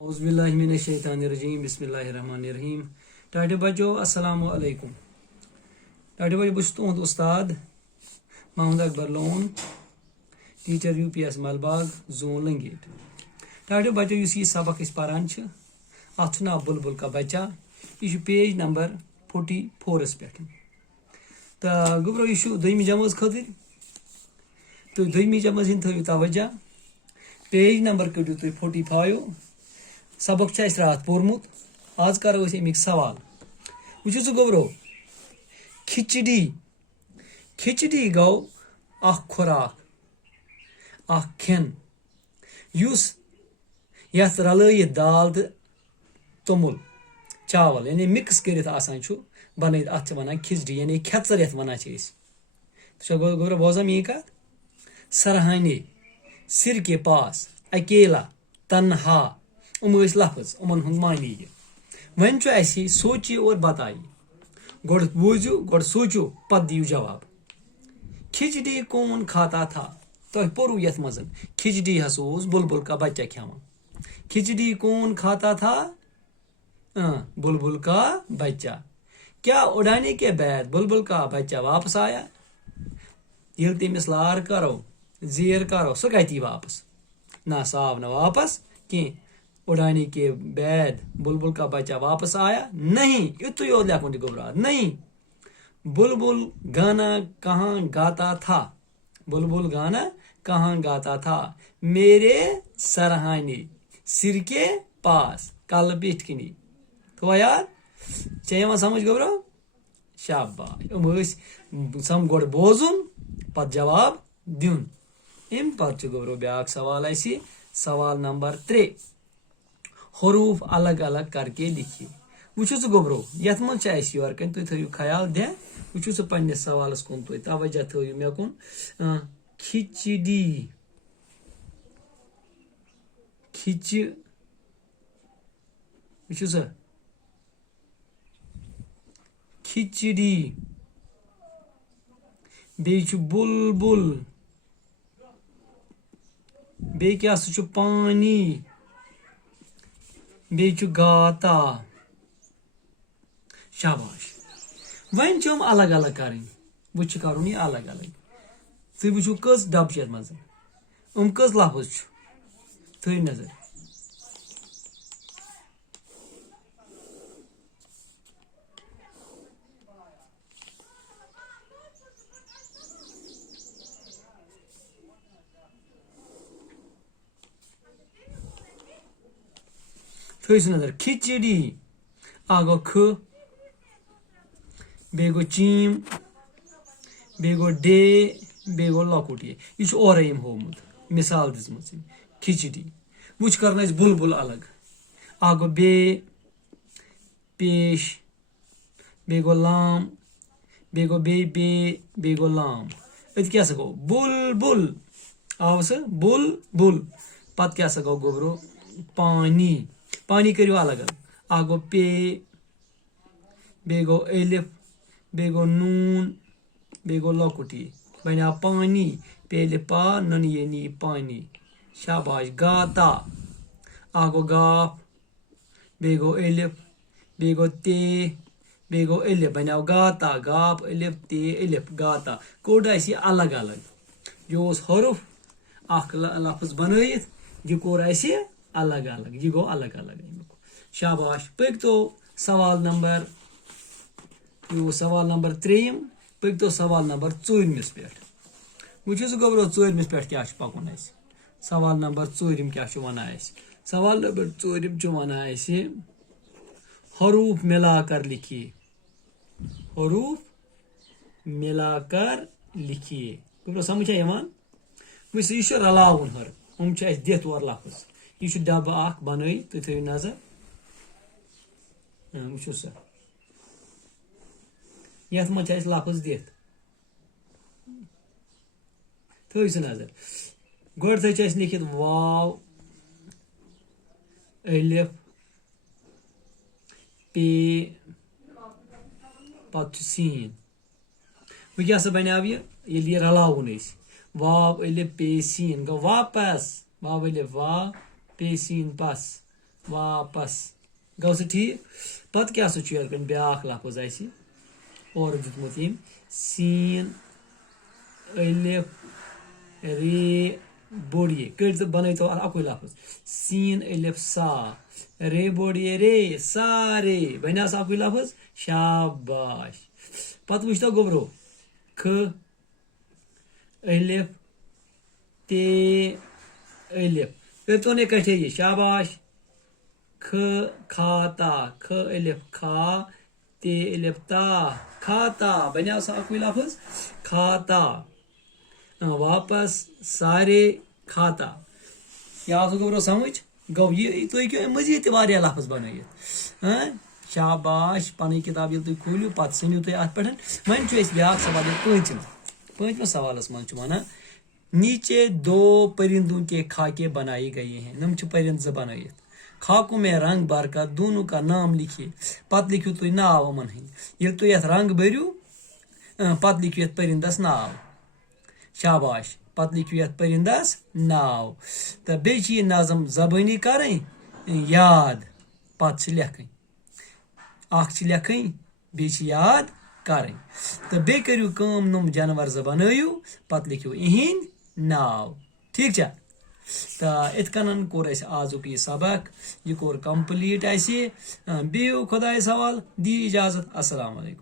औज़ुबिल्लाहिमिनश्शैतानिर्रजीम बिस्मिल्लाहिर्रहमानिर्रहीम। टाटे बच्चो अस्सलामु अलैकुम। टाटे बच्चो बस तुहद उस्ताद Mohammad Akbar Lone teacher UPS Malbagh zone Langate. टाटे बच्चो ये सबक पारान अत नाव बुलबुल का बच्चा। यह पेज नंबर 44 पे। तो गुब्रो यह दुम जमात खतर तो दुम जमात हंद थो तवज्जा। पेज नंबर कड़ो तुम 45। सबक रात पोर्मुत। आज करो अमिक सवाल। वो गोब्रो खिचड़ी खिचड़ी गो खुराक खेन यथ रलयित दाल तो तोमुल चावल यानी मिक्स कर बन अत खिचड़ी यानी खेचर यथ वन तो गोब्रो बोजा मी कत सरहाने सिर के पास अकेला तन्हा लफ्ज उमन मानी वन सोचिए और बताइए। गोड़ बूझू गोड़ सोचू पत दियो जवाब। खिचड़ी कौन खाता था? तो पोरू यथ मज खिचड़ी हस बुलबुल का बच्चा खेवान। खिचड़ी कौन खाता था? बुलबुल का बच्चा। क्या उड़ाने के बाद बुलबुल का बच्चा वापस आया? ये तमिस लार करो जेर करो सह गति वापस ना साव ना वापस कि उड़ाने के बाद बुलबुल का बच्चा वापस आया नहीं। युत यो लिखुन गोबरा नहीं। बुलबुल गाना कहाँ गाता था? बुलबुल गाना कहाँ गाता था? मेरे सरहाने सिर के पास कल बिठकनी। तो यार चाहिए समझ गोबरा शाबाश सम गोड़ बोजुन पत जवाब दिन। अम पत गोबरो ब्याक सवाल सवाल नंबर 3। हरूफ अलग अलग करके लिखिए। वो गोब्रो यथ मज योर कन तुम थो ख्याल दे। वो पन्नस सवालस कुन तुम तवज्जा थो मे कुन। खिचड़ी खिच वो खिचड़ी बे बुलबुल बे क्या पानी बे गाता। शाबाश वन अलग अलग कर वो कर अलग अलग। तुम वो कस डब मज कस लफ्ज थो नजर। थो नजर खिचड़ी आ गो ख बे गो चीम बे गो डे बे गो लकुट यह और होमुत मिसाल दिम खिचड़ी। वो कर बुलबुल अलग आ गो बे पेश बे गो लाम बे गो बे गो लाम अत क्या गो बुलबुल आव स बुलबुल पत क्या गो गोबरो पानी पानी करो अलग अलग आ गो पे बे गो एलिफ बे गो नून बे गो लकुट बना पानी पेल पा नन ये नी पानी। शाबाश गाता आ गो गाफ बे गो एलिफ बे गो ते बे गो एलिफ बनाव गाता गाफ एलिफ ते एलिफ गाता कोड अलग अलग जो हरूफ अख लफ्ज बनत यह कोर अलग अलग यह गो अलग अलग। शाबाश पक तो सवाल नंबर 3 पक तो सवाल नंबर 4 पे। वो गोबरो 4 पे क्या पकुन सवाल नंबर 4 क्या वन सवाल नंबर 4 वन हरूफ मिलाकर लिखिए। हरूफ मिलाकर लिखिए गोबरो समझ यह रलावन हर हम दित और लफ्ज यह डब बन तुम थो नजर। वो यथ मज लफ्ज दित थो नजर। गोड़ थो लिखित वाव एलिफ पे पत सीन। वो क्या बनाव ये रलावन वाव एलिफ पे सीन गो वापस वाव एलिफ वा पे सीन पस वापस गौ सह ठीक पत क्या सो यर कन ब्याख लफज और दितमुत यम सीन अलिफ रे बोड़ ये कड़ बन तो अकु लफज सीन अलिफ सा रे बोड़ ये रे सारे बन अकु लफज शाबाश पत वुच तो गोबरो ख अलिफ ते अलिफ कर तो ने कटे ये शाबाश ख खाता ख अलिफ खा ते अलिफ ता खाता बन अकु लफज खाता वापस सारे खाता क्या गोबरो समझ गो ये तुम मजीद तह लफज बन शाबाश पन किताब ये तुम खोलू पे सनू तुम अत पे वन ब्या सवाल पांचवें सवाल मन वन नीचे दो परिंदों के खाके बनाए गए हैं नम परिंद ज बन खाकों में रंग भर कर दोनों का नाम लिखिए पत लिखियो तुम नाव मन ये तुम ये रंग भरू पत लिखियो ये परिंदस नाव शाबाश पत लिखियो ये परिंदस नाव तो बे नज़म जबानी कर याद पत लेखन लेखन बे याद कर तो बे करू कम नम जानवर ज बनयू पत लिखियो इहिंद नाव ठीक है तो इत कन कोर आजुक यह सबक यह कोर कंप्लीट बिहू खुदायस हवाल दी इजाजत अस्सलाम वालेकुम।